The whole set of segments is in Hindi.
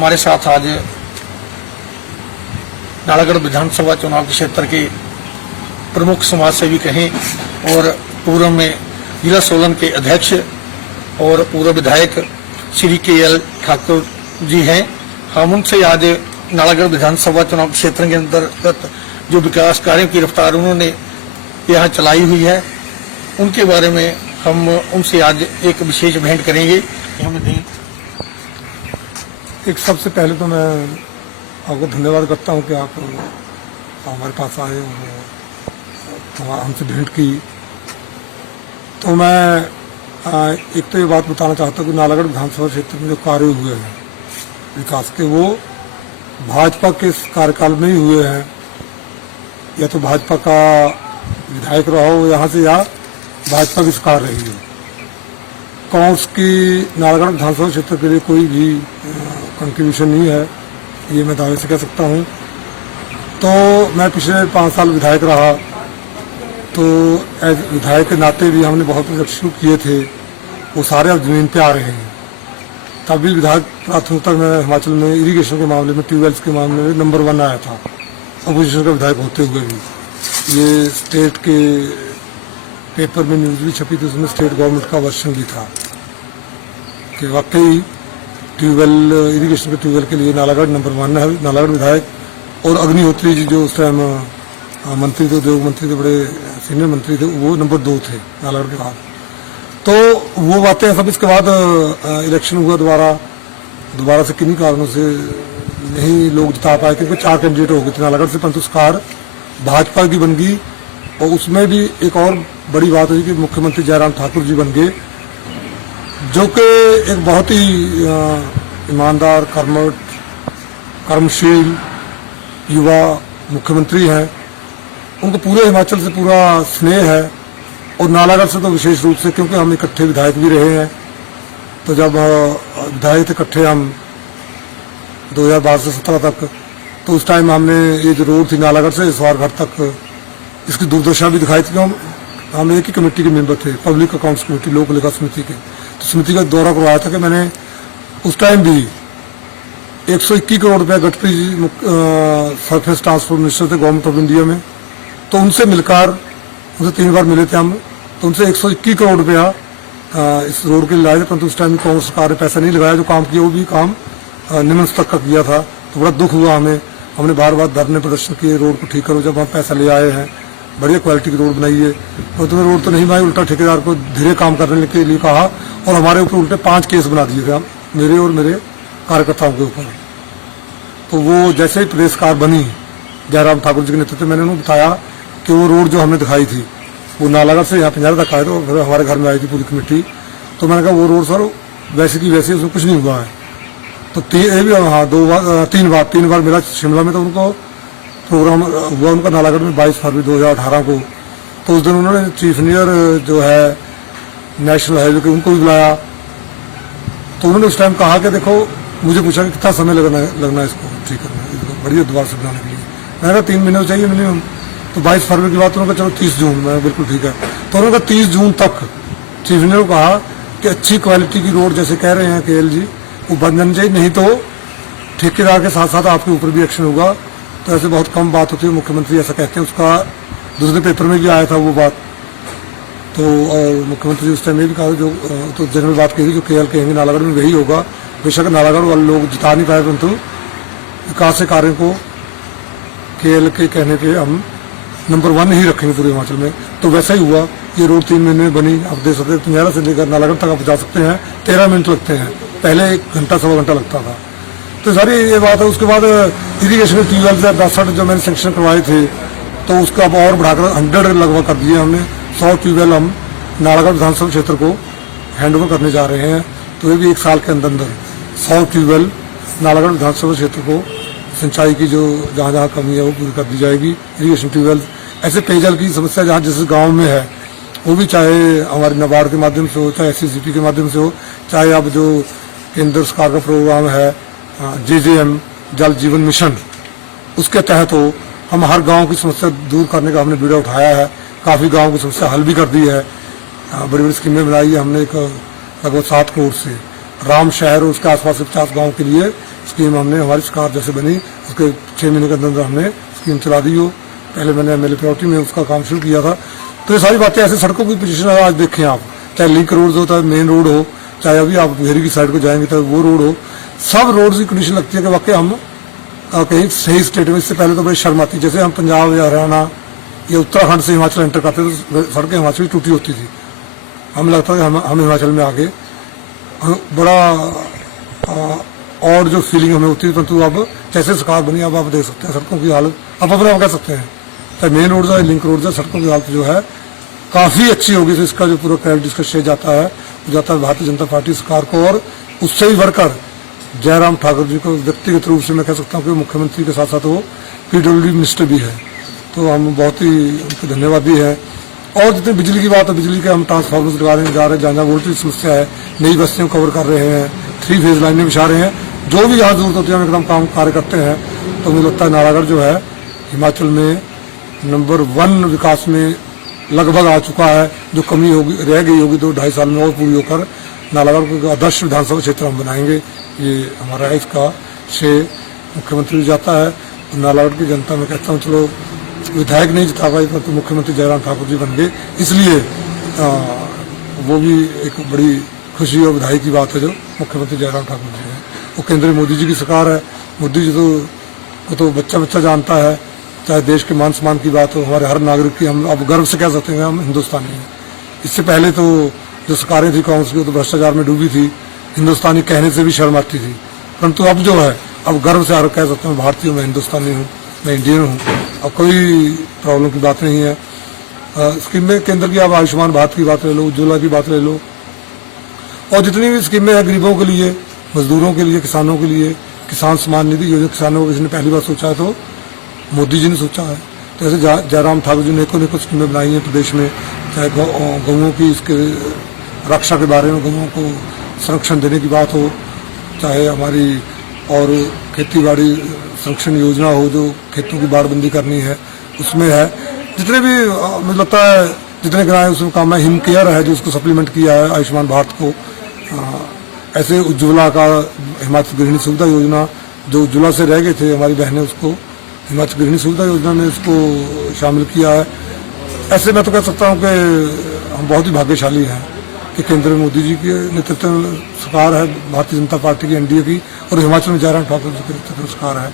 हमारे साथ आज नालागढ़ विधानसभा चुनाव क्षेत्र के प्रमुख समाज सेवी कहें और पूर्व में जिला सोलन के अध्यक्ष और पूर्व विधायक श्री KL ठाकुर जी हैं। हम उनसे आज नालागढ़ विधानसभा चुनाव क्षेत्र के अंतर्गत जो विकास कार्यों की रफ्तार उन्होंने यहाँ चलाई हुई है उनके बारे में हम उनसे आज एक विशेष भेंट करेंगे। एक सबसे पहले तो मैं आपको धन्यवाद करता हूँ कि आप हमारे पास आए और हमसे भेंट की। तो मैं एक तो ये बात बताना चाहता हूँ कि नालागढ़ विधानसभा क्षेत्र में जो कार्य हुए हैं विकास के, वो भाजपा के कार्यकाल में ही हुए हैं। या तो भाजपा का विधायक रहा हो यहाँ से, या भाजपा की सरकार रही हो। कांग्रेस की नालागढ़ विधानसभा क्षेत्र के लिए कोई भी कंट्रीब्यूशन नहीं है, ये मैं दावे से कह सकता हूँ। तो मैं पिछले 5 साल विधायक रहा, तो एज विधायक के नाते भी हमने बहुत प्रोजेक्ट शुरू किए थे, वो सारे अब जमीन पे आ रहे हैं। तभी विधायक प्राथमिकता में हिमाचल में इरिगेशन के मामले में, ट्यूबवेल्स के मामले में नंबर 1 आया था, अपोजिशन का विधायक होते हुए भी। ये स्टेट के पेपर में न्यूज़ भी छपी थी, उसमें स्टेट गवर्नमेंट का वर्षन भी था कि वाकई ट्यूबवेल, इरिगेशन के ट्यूबवेल के लिए नालागढ़ नंबर 1 है। नालागढ़ विधायक और अग्निहोत्री जी जो उस टाइम मंत्री थे, उद्योग मंत्री थे, बड़े सीनियर मंत्री थे, वो नंबर 2 थे नालागढ़ के बाद। तो वो बातें सब इसके बाद इलेक्शन हुआ दोबारा से किन्हीं कारणों से नहीं लोग जिता पाए, क्योंकि 4 कैंडिडेट हो गए थे नालागढ़ से, परंतु सरकार भाजपा की बन गई। और उसमें भी एक और बड़ी बात हुई कि मुख्यमंत्री जयराम ठाकुर जी बन गए, जो कि एक बहुत ही ईमानदार, कर्मठ, कर्मशील युवा मुख्यमंत्री हैं। उनको पूरे हिमाचल से पूरा स्नेह है और नालागढ़ से तो विशेष रूप से, क्योंकि हम इकट्ठे विधायक भी रहे हैं। तो जब विधायक थे इकट्ठे हम 2012 से 17 तक, तो उस टाइम हमने ये जो रोड थी नालागढ़ से स्वारघर तक, इसकी दुर्दशा भी दिखाई थी। हम एक ही कमेटी के मेंबर थे, पब्लिक अकाउंट्स कमेटी, लोक लेखा समिति के। तो समिति का दौरा करवाया था कि मैंने उस टाइम भी 121 करोड़ रुपया Gadkari ji surface transport minister थे गवर्नमेंट ऑफ इंडिया में, तो उनसे मिलकर, उनसे 3 बार मिले थे हम, तो उनसे 121 करोड़ रुपया इस रोड के लिए लाए थे। परंतु उस टाइम कांग्रेस सरकार ने पैसा नहीं लगाया। जो काम किया वो भी काम निम्न स्तर का किया था। तो बड़ा दुख हुआ हमें। हमने बार बार धरने प्रदर्शन किए, रोड को ठीक करो। जब हम पैसा ले आए हैं, बढ़िया क्वालिटी की रोड बनाइए, और तुम्हें रोड तो नहीं बनाई, उल्टा ठेकेदार को धीरे काम करने के लिए कहा और हमारे ऊपर उल्टे 5 केस बना दिए थे, मेरे और मेरे कार्यकर्ताओं के ऊपर। तो वो जैसे ही प्रदेश सरकार बनी जयराम ठाकुर जी के नेतृत्व में, मैंने उन्हें बताया कि वो रोड जो हमने दिखाई थी वो नालागढ़ से यहाँ पिंजारा तक आए, तो फिर हमारे घर में आई थी पूरी कमेटी। तो मैंने कहा वो रोड सर वैसे की वैसे, उसमें कुछ नहीं हुआ है। तो 3 बार मिला शिमला में, तो उनको प्रोग्राम हुआ उनका नालागढ़ में 22 फरवरी 2018 को। तो उस दिन उन्होंने चीफ इंजीनियर जो है नेशनल हाईवे के, उनको भी बुलाया। तो उन्होंने उस टाइम कहा कि देखो, मुझे पूछा कि कितना समय लगना है इसको ठीक करना, बढ़िया दोबारा से बनाने के लिए। मैंने कहा 3 महीने चाहिए मिनिमम। तो 22 फरवरी की बात उन्होंने कहा चलो 30 जून, मैं बिल्कुल ठीक है। तो उन्होंने कहा 30 जून तक चीफ इंजीनियर को कहा कि अच्छी क्वालिटी की रोड जैसे कह रहे हैं KL जी, वो बन जानी चाहिए, नहीं तो ठेकेदार के साथ साथ आपके ऊपर भी एक्शन होगा। तो ऐसे बहुत कम बात होती है, मुख्यमंत्री ऐसा कहते हैं। उसका दूसरे पेपर में भी आया था वो बात। तो और मुख्यमंत्री उस टाइम ये भी कहा, जो तो जनरल बात कही जो KL कहेंगे नालागढ़ में वही होगा। बेशक नालागढ़ वाले लोग जिता नहीं पाए, परंतु विकास के कार्य को KL के कहने पे हम नंबर 1 ही रखेंगे पूरे हिमाचल में। तो वैसा ही हुआ। ये रोड 3 महीने में बनी। आप देख सकते हैं, पिंजारा से लेकर नालागढ़ तक आप जा सकते हैं, 13 मिनट लगते हैं, पहले 1 घंटा 1.25 घंटा लगता था। तो सारी ये बात है। उसके बाद इरीगेशन के ट्यूबवेल 62 जो मैंने सेंक्शन करवाए थे, तो उसका अब और बढ़ाकर 100 लगभग कर दिए हमने। 100 ट्यूबवेल हम नालागढ़ विधानसभा क्षेत्र को हैंडओवर करने जा रहे हैं। तो ये भी 1 साल के अंदर 100 ट्यूबवेल नालागढ़ विधानसभा क्षेत्र को सिंचाई की जो जहाँ जहाँ कमी है वो पूरी कर दी जाएगी। इरीगेशन ट्यूबवेल, ऐसे पेयजल की समस्या जहाँ जिस गांव में है, वो भी चाहे हमारे नाबार्ड के माध्यम से हो, चाहे SCCP के माध्यम से हो, चाहे अब जो केंद्र सरकार का प्रोग्राम है JJM जल जीवन मिशन, उसके तहत हो, हम हर गांव की समस्या दूर करने का हमने बीड़ा उठाया है। काफ़ी गांव की समस्या हल भी कर दी है। बड़ी बड़ी स्कीमें बनाई है हमने। लगभग 7 करोड़ से राम शहर और उसके आसपास के 50 गाँव के लिए स्कीम हमने हमारी सरकार जैसे बनी उसके 6 महीने के अंदर हमने स्कीम चला दी हो। पहले मैंने एमएलए प्रायोरिटी में उसका काम शुरू किया था। तो ये सारी बातें ऐसे सड़कों की पोजीशन आज देखें आप, चाहे लिंक रोड हो, चाहे मेन रोड हो, चाहे अभी आप भेरी की साइड को जाएंगे तो वो रोड हो, सब रोड की कंडीशन लगती है कि वाकई हम कहीं सही स्टेट में। इससे पहले तो बड़ी शर्म आती, जैसे हम पंजाब या हरियाणा या उत्तराखंड से हिमाचल एंटर करते तो सड़कें हिमाचल की टूटी होती थी, हमें लगता है कि हम हिमाचल में आगे बड़ा और जो फीलिंग हमें होती है। परंतु अब जैसे सरकार बनी अब आप देख सकते हैं सड़कों की हालत, अब अपने आप कह सकते हैं चाहे मेन रोड जाए लिंक रोड जाए, सड़कों की हालत जो है काफी अच्छी होगी। तो इसका जो पूरा क्रेडिट जिसका श्रेय जाता है वो जाता है भारतीय जनता पार्टी सरकार को, और उससे भी बढ़कर जयराम ठाकुर जी को व्यक्तिगत रूप से मैं कह सकता हूँ कि मुख्यमंत्री के साथ साथ वो पीडब्ल्यूडी मिनिस्टर भी है, तो हम बहुत ही उनके धन्यवादी है। और जितनी बिजली की बात है, बिजली के हम ट्रांसफार्मर्स लगा रहे जा रहे हैं, जहाँ जहाँ वोल्टेज समस्या है, नई बस्तियों कवर कर रहे हैं, 3 फेज लाइनें बिछा रहे हैं, जो भी यहाँ जरूरत होती है हम एकदम काम कार्य करते हैं। तो मुझे लगता है नालागढ़ जो है हिमाचल में नंबर 1 विकास में लगभग आ चुका है। जो कमी होगी रह गई होगी 2-2.5 साल में और पूरी होकर नालागढ़ को आदर्श विधानसभा क्षेत्र हम बनाएंगे, ये हमारा है। इसका श्रेय मुख्यमंत्री को जाता है। नालागढ़ की जनता में कहता हूँ चलो विधायक नहीं जिता पाई तो मुख्यमंत्री जयराम ठाकुर जी बन गए, इसलिए वो भी एक बड़ी खुशी और बधाई की बात है जो मुख्यमंत्री जयराम ठाकुर जी हैं। वो केंद्र में मोदी जी की सरकार है। मोदी जी तो बच्चा बच्चा जानता है, चाहे देश के मान सम्मान की बात हो, हमारे हर नागरिक की हम अब गर्व से कह सकते हैं हम हिंदुस्तानी हैं। इससे पहले तो जो सरकारें थी कांग्रेस की तो भ्रष्टाचार में डूबी थी, हिंदुस्तानी कहने से भी शर्म आती थी। परंतु अब जो है अब गर्व से हर कह सकते हैं भारतीय, मैं हिंदुस्तानी हूँ, मैं इंडियन हूँ। अब कोई प्रॉब्लम की बात नहीं है। स्कीमें केंद्र की आप आयुष्मान भारत की बात ले लो, उज्ज्वला की बात ले लो, और जितनी भी स्कीमें हैं गरीबों के लिए, मजदूरों के लिए, किसानों के लिए, किसान सम्मान निधि योजना किसानों को किसी ने पहली बार सोचा है तो मोदी जी ने सोचा है। तो ऐसे जयराम ठाकुर जी ने एक स्कीमें बनाई हैं प्रदेश में, चाहे गौओं की इसके रक्षा के बारे में, गौओं को संरक्षण देने की बात हो, चाहे हमारी और खेती बाड़ी संरक्षण योजना हो जो खेतों की बाड़बंदी करनी है उसमें है। जितने भी मुझे लगता है जितने कराए उसमें काम है। हिम केयर है जो उसको सप्लीमेंट किया है आयुष्मान भारत को। ऐसे उज्ज्वला का हिमाचल गृहिणी सुविधा योजना जो उज्ज्वला से रह गए थे हमारी बहनें, उसको हिमाचल गृहिणी सुविधा योजना में उसको शामिल किया है। ऐसे मैं तो कह सकता हूँ कि हम बहुत ही भाग्यशाली हैं कि केंद्र में मोदी जी के नेतृत्व में सरकार है, भारतीय जनता पार्टी की, एनडीए की, और हिमाचल में जयराम ठाकुर जी के नेतृत्व में सरकार है।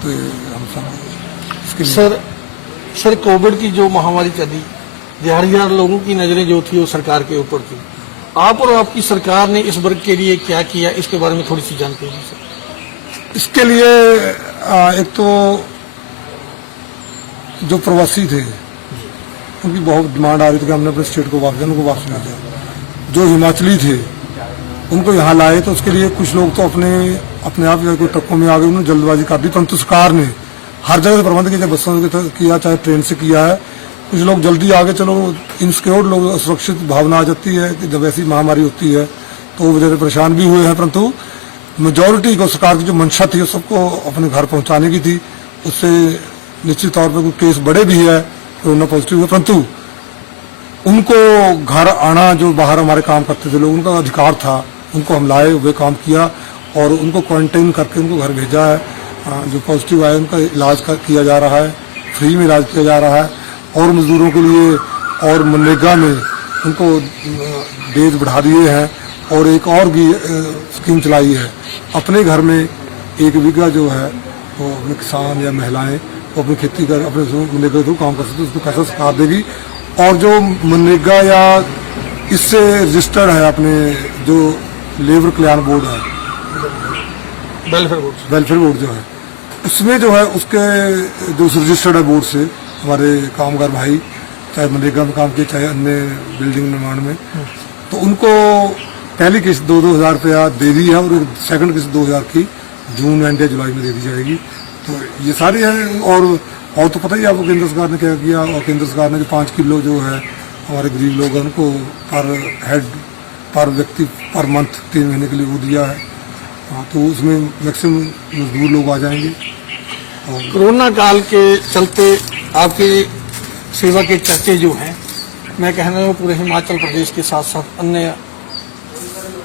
तो हम सब इसके लिए सर कोविड की जो महामारी चली, 1000 लोगों की नजरें जो थी वो सरकार के ऊपर थी। आप और आपकी सरकार ने इस वर्ग के लिए क्या किया, इसके बारे में थोड़ी सी जानकारी दी सर। इसके लिए एक तो जो प्रवासी थे उनकी बहुत डिमांड आ रही थी कि हमने अपने स्टेट को वापस, उनको वापस मिल जाए। जो हिमाचली थे उनको यहाँ लाए तो उसके लिए कुछ लोग तो अपने आप कोई ट्रकों में आ गए, उन्होंने जल्दबाजी कर दी। परंतु सरकार ने हर जगह से प्रबंध किया, चाहे बसों से किया चाहे ट्रेन से किया है। कुछ लोग जल्दी आगे, चलो इनसिक्योर लोग, सुरक्षित भावना आ जाती है कि जब ऐसी महामारी होती है तो वो वजह से परेशान भी हुए हैं। परंतु मेजोरिटी को सरकार की जो मंशा थी सबको अपने घर पहुंचाने की थी। उससे निश्चित तौर पर कुछ केस बड़े भी है, कोरोना पॉजिटिव हुए, परंतु उनको घर आना, जो बाहर हमारे काम करते थे लोग, उनका अधिकार था, उनको हम लाए, वे काम किया और उनको क्वारंटाइन करके उनको घर भेजा है। जो पॉजिटिव आए उनका इलाज किया जा रहा है, फ्री में इलाज किया जा रहा है। और मजदूरों के लिए और मनरेगा में उनको डेज बढ़ा दिए हैं और एक और भी स्कीम चलाई है। अपने घर में 1 बीघा जो है वो अपने किसान या महिलाएं वो अपनी खेती कर अपने मनरेगा के थ्रू काम कर सकते, उसको पैसा सरकार देगी। और जो मनरेगा या इससे रजिस्टर्ड है अपने जो लेबर कल्याण बोर्ड है, वेलफेयर बोर्ड जो है, उसमें जो है उसके जो रजिस्टर्ड है बोर्ड से हमारे कामगार भाई, चाहे मनरेगा में काम किए चाहे अन्य बिल्डिंग निर्माण में, तो उनको पहली किस्त 2-2 हज़ार रुपया दे दी है और सेकंड किस्त 2,000 की जून एंड या जुलाई में दे दी जाएगी। तो ये सारी है। और तो पता ही आपको केंद्र सरकार ने क्या किया, और केंद्र सरकार ने जो 5 किलो जो है हमारे गरीब लोग हैं उनको पर हेड पर व्यक्ति पर मंथ 3 महीने के लिए वो दिया है। तो उसमें मैक्सिमम मजदूर लोग आ जाएंगे। कोरोना काल के चलते आपके सेवा के चर्चे जो हैं, मैं कहना हूँ पूरे हिमाचल प्रदेश के साथ साथ अन्य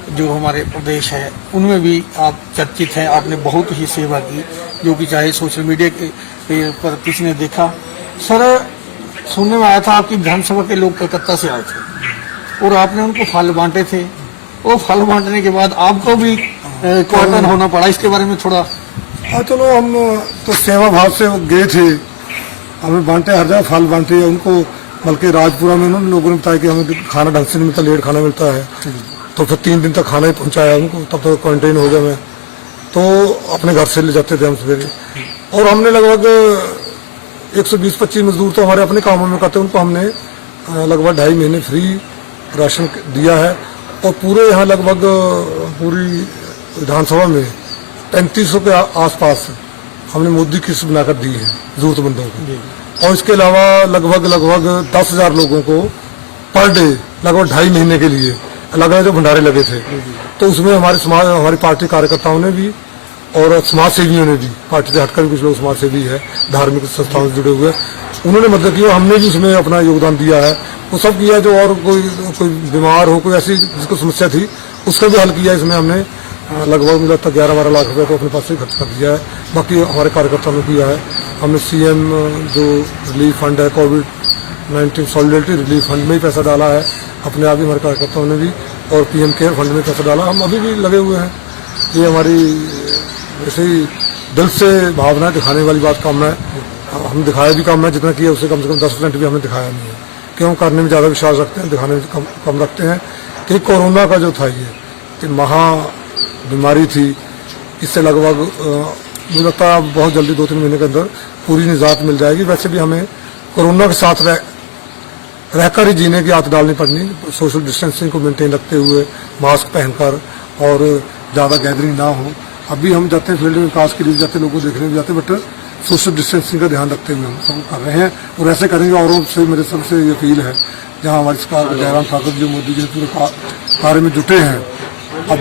जो हमारे प्रदेश है उनमें भी आप चर्चित हैं। आपने बहुत ही सेवा की, जो कि चाहे सोशल मीडिया के पर किसी ने देखा। सर, सुनने में आया था आपकी विधानसभा के लोग कलकत्ता से आए थे और आपने उनको फल बांटे थे। वो फल बांटने के बाद आपको भी क्वारंटाइन होना पड़ा, इसके बारे में थोड़ा। हाँ चलो, हम तो सेवा भाव से गए थे, हमें बांटे, हर जगह फल बांटे उनको। बल्कि राजपुरा में उन्होंने लोगों ने बताया कि हमें खाना ढंग से नहीं मिलता, लेट खाना मिलता है, तो फिर 3 दिन तक खाना ही पहुंचाया उनको, तब तक क्वारंटाइन हो गया मैं। तो अपने घर से ले जाते थे हम सवेरे, और हमने लगभग 120-25 मजदूर तो हमारे अपने कामों में करते, उनको हमने लगभग 2.5 महीने फ्री राशन दिया है। और पूरे यहाँ लगभग पूरी विधानसभा में 3500 के आसपास हमने मोदी किस्त बनाकर दी है जरूरतमंदों को। और इसके अलावा लगभग 10,000 लोगों को पर डे लगभग 2.5 महीने के लिए अलग अलग जो भंडारे लगे थे, तो उसमें हमारी पार्टी कार्यकर्ताओं ने भी और समाज सेवियों ने भी, पार्टी से हटकर भी कुछ लोग समाज सेवी है, धार्मिक संस्थाओं से जुड़े हुए, उन्होंने मतलब किया, हमने भी उसमें अपना योगदान दिया है। वो सब किया जो, और कोई बीमार हो, कोई ऐसी जिसको समस्या थी, उसका भी हल किया। इसमें हमने लगभग मुझे लगता 11-12 लाख रुपए तो अपने पास से खर्च कर दिया है। बाकी हमारे कार्यकर्ताओं ने किया है। हमने सीएम जो रिलीफ फंड है, कोविड-19 सॉलिडेरिटी रिलीफ फंड में ही पैसा डाला है अपने आप ही, हमारे कार्यकर्ताओं ने भी, और पीएम केयर फंड में पैसा डाला। हम अभी भी लगे हुए हैं। ये हमारी ऐसे ही दिल से भावना दिखाने वाली बात कम है। हम दिखाया भी कम है, जितना किया उससे कम 10% भी हमने दिखाया नहीं है। क्यों? करने में ज़्यादा विश्वास रखते हैं, दिखाने में कम रखते हैं। कि कोरोना का जो था ये कि महा बीमारी थी, इससे लगभग मुझे लगता है बहुत जल्दी 2-3 महीने के अंदर पूरी निजात मिल जाएगी। वैसे भी हमें कोरोना के साथ रहकर ही जीने की आदत डालनी पड़नी, सोशल डिस्टेंसिंग को मेंटेन रखते हुए, मास्क पहनकर, और ज़्यादा गैदरिंग ना हो। अभी हम जाते हैं फील्ड में, विकास के लिए जाते हैं, लोगों को देखने भी जाते हैं, बट सोशल डिस्टेंसिंग का ध्यान रखते हुए हम सब कर रहे हैं और ऐसे करेंगे। और से मेरे सबसे ये अपील है, जहाँ हमारी सरकार जयराम ठाकुर जी, मोदी जी पूरे कार्य में जुटे हैं। अब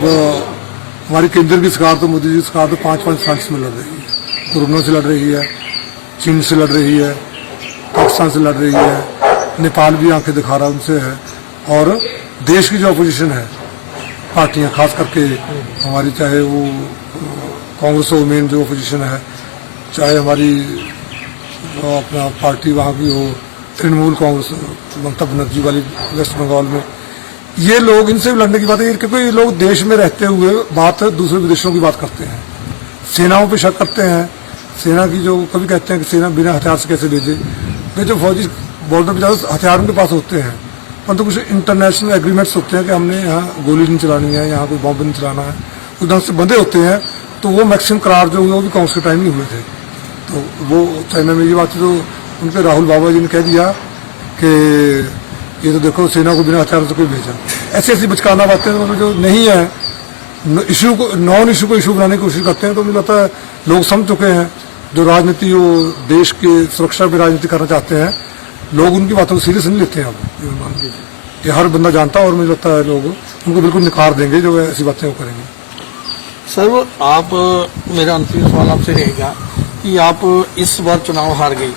हमारी केंद्र की सरकार तो, मोदी जी की सरकार तो 5-5 फ्रंट्स में लड़ रही है। कोरोना से लड़ रही है, चीन से लड़ रही है, पाकिस्तान से लड़ रही है, नेपाल भी आंखें दिखा रहा उनसे है। और देश की जो अपोजिशन है पार्टियां, खास करके हमारी, चाहे वो कांग्रेस हो, मेन जो अपोजिशन है, चाहे हमारी अपना पार्टी वहाँ की हो, तृणमूल कांग्रेस, ममता बनर्जी वाली वेस्ट बंगाल में, ये लोग, इनसे भी लड़ने की बात है। क्योंकि ये लोग देश में रहते हुए बात दूसरे विदेशों की बात करते हैं, सेनाओं पे शक करते हैं। सेना की जो कभी कहते हैं कि सेना बिना हथियार से कैसे भेजे, वे जो फौजी बॉर्डर पर जाते हथियार उनके पास होते हैं, परंतु कुछ इंटरनेशनल एग्रीमेंट्स होते हैं कि हमने यहाँ गोली नहीं चलानी है, यहाँ कोई बॉम्ब नहीं चलाना है, उस ढंग से बंधे होते हैं। तो वो मैक्सिमम करार जो हुए वो भी कांग्रेस के टाइम ही हुए थे। तो वो चाइना में ये बात, जो उनके राहुल बाबा जी ने कह दिया कि ये तो देखो सेना को बिना हथियारों से कोई भेजा, ऐसी ऐसी बचकाना बातें मतलब जो नहीं है, इशू को, नॉन इशू को इशू बनाने की कोशिश करते हैं। तो मुझे लगता है लोग समझ चुके हैं, जो राजनीति, वो देश के सुरक्षा में राजनीति करना चाहते हैं, लोग उनकी बातों को सीरियस नहीं लेते हैं। अब ये हर बंदा जानता है, और मुझे लगता है लोग उनको बिल्कुल निकार देंगे जो ऐसी बातें वो करेंगे। सर, आप, मेरा अंतिम सवाल आपसे रहेगा कि आप इस बार चुनाव हार गई,